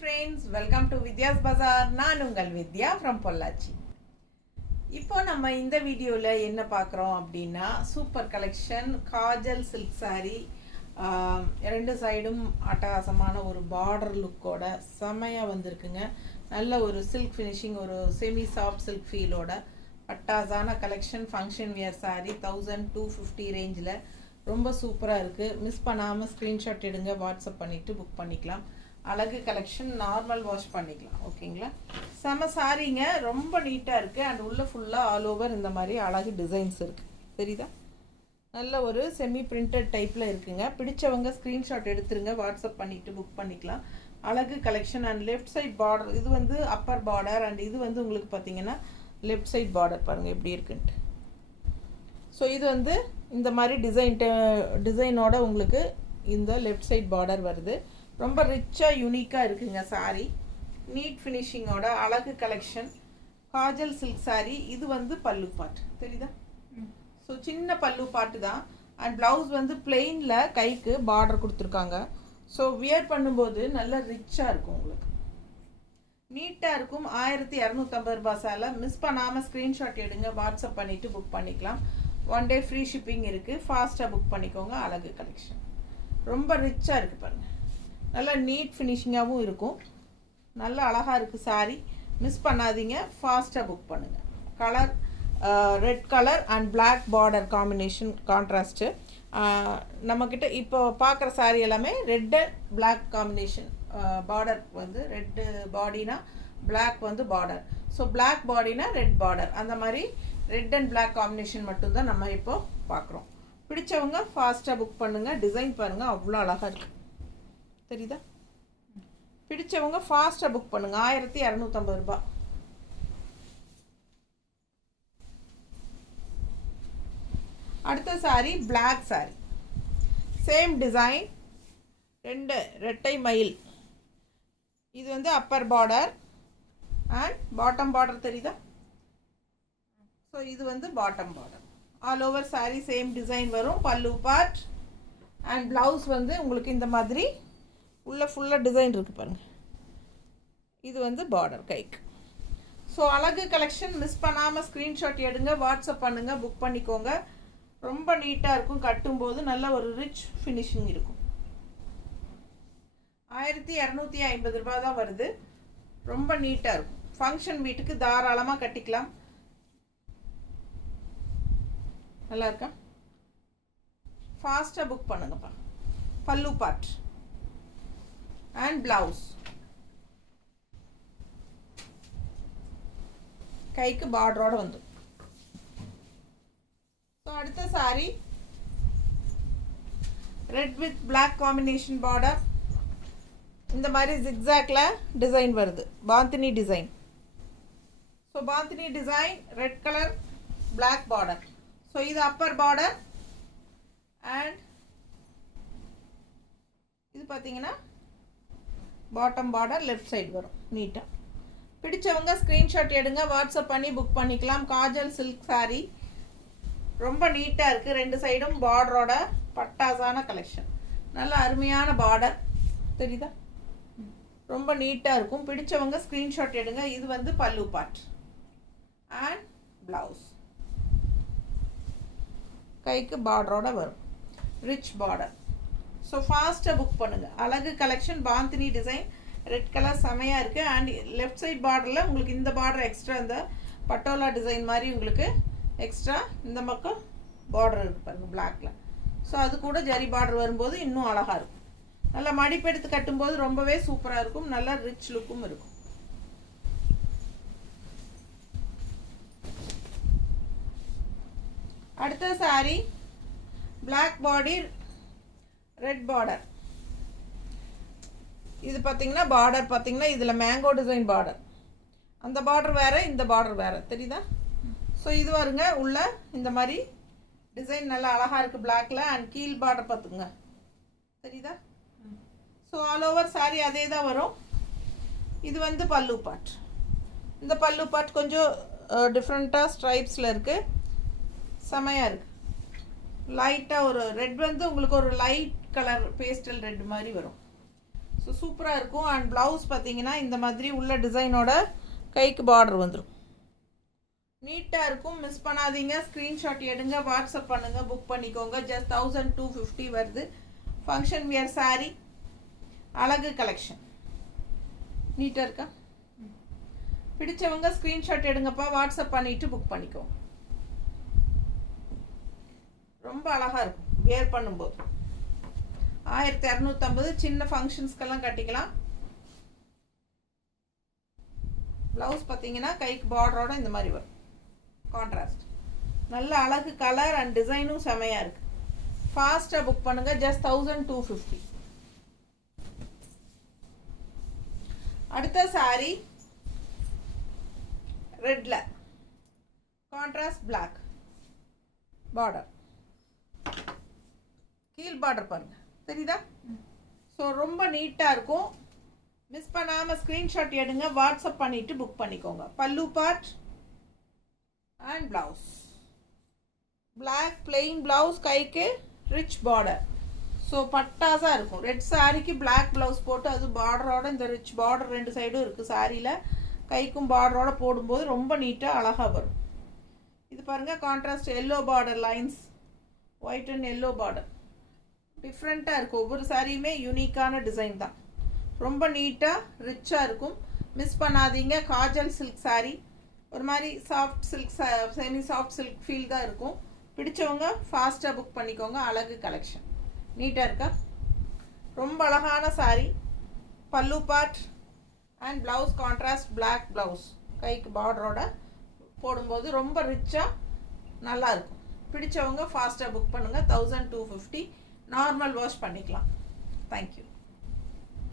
friends, welcome to Vidya's Bazaar. நான் உங்கள் வித்யா from Pollachi. இப்போ நம்ம இந்த வீடியோவில் என்ன பார்க்குறோம் அப்படின்னா super collection Kajal silk sari, ரெண்டு சைடும் அட்டகாசமான ஒரு பார்டர் லுக்கோட செமையாக வந்திருக்குங்க. நல்ல ஒரு சில்க் ஃபினிஷிங், ஒரு செமி சாஃப்ட் சில்க் ஃபீலோட அட்டாசான கலெக்ஷன். ஃபங்க்ஷன் வியர் சாரீ 1250 ரேஞ்சில் ரொம்ப சூப்பராக இருக்குது. மிஸ் பண்ணாமல் ஸ்க்ரீன்ஷாட் எடுங்க, வாட்ஸ்அப் பண்ணிவிட்டு புக் பண்ணிக்கலாம். அழகு கலெக்ஷன், நார்மல் வாஷ் பண்ணிக்கலாம். ஓகேங்களா? செம சாரீங்க, ரொம்ப நீட்டாக இருக்குது. அண்ட் உள்ளே ஃபுல்லாக ஆல் ஓவர் இந்த மாதிரி அழகு டிசைன்ஸ் இருக்குது. தெரியுதா? நல்ல ஒரு செமி பிரிண்டட் டைப்பில் இருக்குங்க. பிடிச்சவங்க ஸ்க்ரீன்ஷாட் எடுத்துருங்க, வாட்ஸ்அப் பண்ணிவிட்டு புக் பண்ணிக்கலாம். அழகு collection. And left side border, இது வந்து அப்பர் பார்டர். அண்ட் இது வந்து உங்களுக்கு பார்த்தீங்கன்னா லெஃப்ட் சைட் பார்டர் பாருங்கள் எப்படி இருக்குன்ட்டு. ஸோ இது வந்து இந்த மாதிரி டிசைனோட உங்களுக்கு இந்த லெஃப்ட் சைட் பார்டர் வருது. ரொம்ப ரிச்சாக யூனிக்காக இருக்குங்க சாரீ. நீட் ஃபினிஷிங்கோட அழகு கலெக்ஷன் காஜல் சில்க் சாரீ. இது வந்து பல்லு பாட்டு, தெரியுதா? ஸோ சின்ன பல்லு பாட்டு தான். அண்ட் ப்ளவுஸ் வந்து பிளெயினில் கைக்கு பார்டர் கொடுத்துருக்காங்க. ஸோ வியர் பண்ணும்போது நல்லா ரிச்சாக இருக்கும், உங்களுக்கு நீட்டாக இருக்கும். 1250 ரூபாய் சாலை. மிஸ் பண்ணாமல் ஸ்க்ரீன்ஷாட் எடுங்க, வாட்ஸ்அப் பண்ணிவிட்டு புக் பண்ணிக்கலாம். 1 டே ஃப்ரீ ஷிப்பிங் இருக்குது. ஃபாஸ்ட்டாக புக் பண்ணிக்கோங்க. அழகு கலெக்ஷன் ரொம்ப ரிச்சாக இருக்குது பாருங்கள். நல்லா நீட் ஃபினிஷிங்காகவும் இருக்கும். நல்லா அழகாக இருக்குது சாரீ. மிஸ் பண்ணாதீங்க, ஃபாஸ்ட்டாக புக் பண்ணுங்கள். Colour red colour and black border combination contrast. நம்மக்கிட்ட இப்போ பார்க்குற சாரீ எல்லாமே red and black combination. Border வந்து ரெட்டு பாடினா பிளாக் வந்து பார்டர். ஸோ பிளாக் பாடினா ரெட் பார்டர். அந்த மாதிரி ரெட் அண்ட் பிளாக் காம்பினேஷன் மட்டும்தான் நம்ம இப்போது பார்க்குறோம். பிடிச்சவங்க ஃபாஸ்ட்டாக புக் பண்ணுங்கள். டிசைன் பாருங்கள், அவ்வளோ அழகாக இருக்குது. தெரியுதா? பிடிச்சவங்க ஃபாஸ்ட்டாக புக் பண்ணுங்கள். 1250 ரூபாய். அடுத்த sari black sari, same design, ரெண்டு ரெட்டை மயில். இது வந்து upper border and bottom border, தெரியுதா? ஸோ இது வந்து bottom border. All over sari same design வரும். பல்லு பார்ட் அண்ட் ப்ளவுஸ் வந்து உங்களுக்கு இந்த மாதிரி உள்ள ஃபுல்லாக டிசைன் இருக்குது பாருங்கள். இது வந்து பார்டர் கைக்கு. ஸோ அழகு கலெக்ஷன். மிஸ் பண்ணாமல் ஸ்க்ரீன்ஷாட் எடுங்க, வாட்ஸ்அப் பண்ணுங்கள், புக் பண்ணிக்கோங்க. ரொம்ப நீட்டாக இருக்கும். கட்டும்போது நல்ல ஒரு ரிச் ஃபினிஷிங் இருக்கும். 1250 ரூபாய் தான் வருது. ரொம்ப நீட்டாக இருக்கும். ஃபங்க்ஷன் வீட்டுக்கு தாராளமாக கட்டிக்கலாம். நல்லா இருக்கா? ஃபாஸ்ட்டாக புக் பண்ணுங்கப்பா. பல்லு பார்ட் அண்ட் பிளவுஸ், கைக்கு பார்டரோட வந்து. ஸோ அடுத்த sari red with black combination border. இந்த மாதிரி ஜிக்ஸாக்ல டிசைன் வருது, bandhani design. So bandhani design, red colour, black border. So இது அப்பர் பார்டர் அண்ட் இது பார்த்தீங்கன்னா பாட்டம் பார்டர். லெஃப்ட் சைடு வரும் நீட்டாக. பிடிச்சவங்க ஸ்க்ரீன்ஷாட் எடுங்க, வாட்ஸ்அப் பண்ணி புக் பண்ணிக்கலாம். காஜல் சில்க் சாரீ ரொம்ப நீட்டாக இருக்குது. ரெண்டு சைடும் பார்டரோட பட்டாசான கலெக்ஷன். நல்ல அருமையான பார்டர், தெரியுதா? ரொம்ப நீட்டாக இருக்கும். பிடிச்சவங்க ஸ்க்ரீன்ஷாட் எடுங்க. இது வந்து பல்லு பார்ட் அண்ட் ப்ளவுஸ், கைக்கு பார்டரோட வரும், ரிச் பார்டர். ஸோ ஃபாஸ்ட்டாக புக் பண்ணுங்கள். அழகு collection, bandhani design, red colour செமையாக இருக்குது. அண்ட் லெஃப்ட் சைட் பார்டரில் உங்களுக்கு இந்த பார்டர் எக்ஸ்ட்ரா, இந்த பட்டோலா டிசைன் மாதிரி உங்களுக்கு எக்ஸ்ட்ரா இந்த பக்கம் பார்டர் இருக்குது பாருங்கள் பிளாக்கில். ஸோ அது கூட ஜரி பார்டர் வரும்போது இன்னும் அழகாக இருக்கும். நல்லா மடிப்பெடுத்து கட்டும்போது ரொம்பவே சூப்பராக இருக்கும். நல்லா ரிச் லுக்கும் இருக்கும். அடுத்த sari black body, red border. இது பார்த்தீங்கன்னா பார்டர் பார்த்தீங்கன்னா இதில் மேங்கோ டிசைன் பார்டர். அந்த பார்டர் வேறு, இந்த பார்டர் வேறு, தெரியுதா? ஸோ இது வருங்க உள்ள இந்த மாதிரி டிசைன் நல்லா அழகாக இருக்குது பிளாக்ல. அண்ட் கீழ் பார்டர் பார்த்துங்க, தெரியுதா? ஸோ ஆல் ஓவர் சாரீ அதே தான் வரும். இது வந்து பல்லு பார்ட். இந்த பல்லு பார்ட் கொஞ்சம் டிஃப்ரெண்ட்டாக ஸ்ட்ரைப்ஸில் இருக்குது, செமையாக இருக்குது. லைட்டாக ஒரு ரெட் வந்து உங்களுக்கு ஒரு லைட் கலர் பேஸ்டல் ரெட் மாதிரி வரும். ஸோ சூப்பராக இருக்கும். அண்ட் ப்ளவுஸ் பார்த்தீங்கன்னா இந்த மாதிரி உள்ள டிசைனோட கைக்கு பார்டர் வந்துடும். நீட்டாக இருக்கும். மிஸ் பண்ணாதீங்க. ஸ்க்ரீன்ஷாட் எடுங்க, வாட்ஸ்அப் பண்ணுங்கள், புக் பண்ணிக்கோங்க. ஜஸ்ட் 1250 வருது. ஃபங்க்ஷன் வியர் saree, அழகு கலெக்ஷன். நீட்டாக இருக்கா? பிடிச்சவங்க ஸ்க்ரீன்ஷாட் எடுங்கப்பா, வாட்ஸ்அப் பண்ணிவிட்டு புக் பண்ணிக்கோங்க. ரொம்ப அழகாக இருக்கும் வியர் பண்ணும்போது. 1250. சின்ன ஃபங்க்ஷன்ஸ்க்கெல்லாம் கட்டிக்கலாம். ப்ளவுஸ் பார்த்தீங்கன்னா கைக்கு பார்டரோட இந்த மாதிரி வரும். கான்ட்ராஸ்ட் நல்ல அழகு கலர் அண்ட் டிசைனும் செமையாக இருக்குது. ஃபாஸ்ட்டாக புக் பண்ணுங்கள். ஜஸ்ட் 1250. அடுத்த saree ரெட்ல கான்ட்ராஸ்ட் பிளாக் பார்டர், கீழ் பார்டர் பாருங்க, தெரியுதா? ஸோ ரொம்ப நீட்டாக இருக்கும். மிஸ் பண்ணாமல் ஸ்க்ரீன்ஷாட் எடுங்க, வாட்ஸ்அப் பண்ணிவிட்டு புக் பண்ணிக்கோங்க. பல்லு part and blouse black plain blouse, கைக்கு ரிச் பார்டர். ஸோ பட்டாஸாக இருக்கும். ரெட் சாரிக்கு பிளாக் ப்ளவுஸ் போட்டு அது பார்டரோட இந்த ரிச் பார்டர் 2 சைடும் இருக்குது சாரியில். கைக்கும் பார்டரோட போடும்போது ரொம்ப நீட்டாக அழகாக வரும். இது பாருங்கள் contrast yellow border lines, white and yellow border. டிஃப்ரெண்ட்டாக இருக்கும். ஒவ்வொரு சாரியுமே யூனிக்கான டிசைன் தான். ரொம்ப நீட்டாக ரிச்சாக இருக்கும். மிஸ் பண்ணாதீங்க. காஜல் சில்க் சாரீ, ஒரு மாதிரி soft silk, semi soft silk feel தான் இருக்கும். பிடிச்சவங்க ஃபாஸ்ட்டாக புக் பண்ணிக்கோங்க. அழகு கலெக்ஷன். நீட்டாக இருக்கா? ரொம்ப அழகான சாரீ. பல்லு part and blouse contrast black blouse, கைக்கு பார்டரோட போடும்போது ரொம்ப ரிச்சாக நல்லாயிருக்கும். பிடிச்சவங்க ஃபாஸ்ட்டாக புக் பண்ணுங்கள். 1250. நார்மல் வாஷ் பண்ணிக்கலாம். தேங்க்யூ.